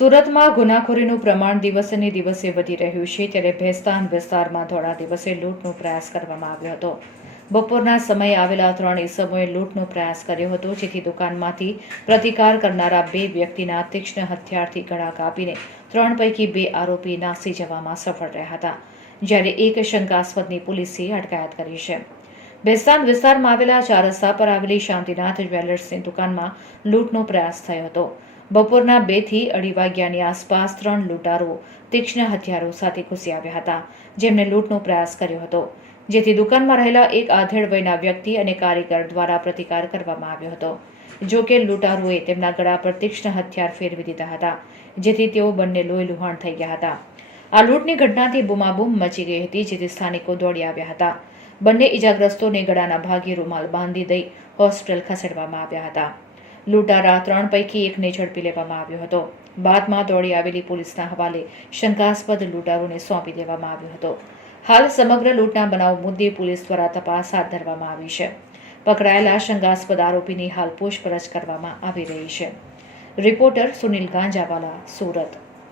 સુરતમાં ગુનાખોરીનું પ્રમાણ દિવસે ને દિવસે વધી રહ્યું છે, ત્યારે ભેસ્તાન વિસ્તારમાં ધોળા દિવસે લૂંટનો પ્રયાસ કરવામાં આવ્યો હતો. બપોરના સમયે આવેલા 3 ઇસમોએ લૂંટનો પ્રયાસ કર્યો હતો, જેથી દુકાનમાંથી પ્રતિકાર કરનારા 2 વ્યક્તિના તીક્ષ્ણ હથિયારથી ગળા કાપીને 3 પૈકી 2 આરોપી નાસી જવામાં સફળ રહ્યા હતા, જ્યારે એક શંકાસ્પદની પોલીસે અટકાયત કરી છે. ભેસ્તાન વિસ્તારમાં આવેલા 4 રસ્તા પર આવેલી શાંતિનાથ જ્વેલર્સની દુકાનમાં લૂંટનો પ્રયાસ થયો હતો. બપોરના 2 થી 2:30 વાગ્યાની આસપાસ 3 લૂંટારો તીક્ષ્ણ હથિયારો સાથે ઘૂસી આવ્યા હતા, જેમણે લૂંટનો પ્રયાસ કર્યો હતો, જેથી દુકાનમાં રહેલા એક આધેડ વયના વ્યક્તિ અને કારીગર દ્વારા પ્રતિકાર કરવામાં આવ્યો હતો. જો કે લૂંટારોએ તેમના ગળા પર તીક્ષ્ણ હથિયાર ફેરવી દીધા હતા, જેથી તેઓ બંને લોહીલુહાણ થઈ ગયા હતા. આ લૂંટની ઘટનાથી બૂમાબૂમ મચી ગઈ હતી, જેથી સ્થાનિકો દોડી આવ્યા હતા. બંને ઇજાગ્રસ્તોને ગળાના ભાગે રૂમાલ બાંધી દઈ હોસ્પિટલ ખસેડવામાં આવ્યા હતા. લૂંટારા 3 પૈકી 1ને ઝડપી લેવામાં આવ્યો હતો. બાદમાં દોડી આવેલી પોલીસના હવાલે શંકાસ્પદ લૂંટારોને સોંપી દેવામાં આવ્યો હતો. હાલ સમગ્ર લૂંટના બનાવ મુદ્દે પોલીસ દ્વારા તપાસ હાથ ધરવામાં આવી છે. પકડાયેલા શંકાસ્પદ આરોપીની હાલ પૂછપરછ કરવામાં આવી રહી છે. રિપોર્ટર સુનિલ ગાંજાવાલા, સુરત.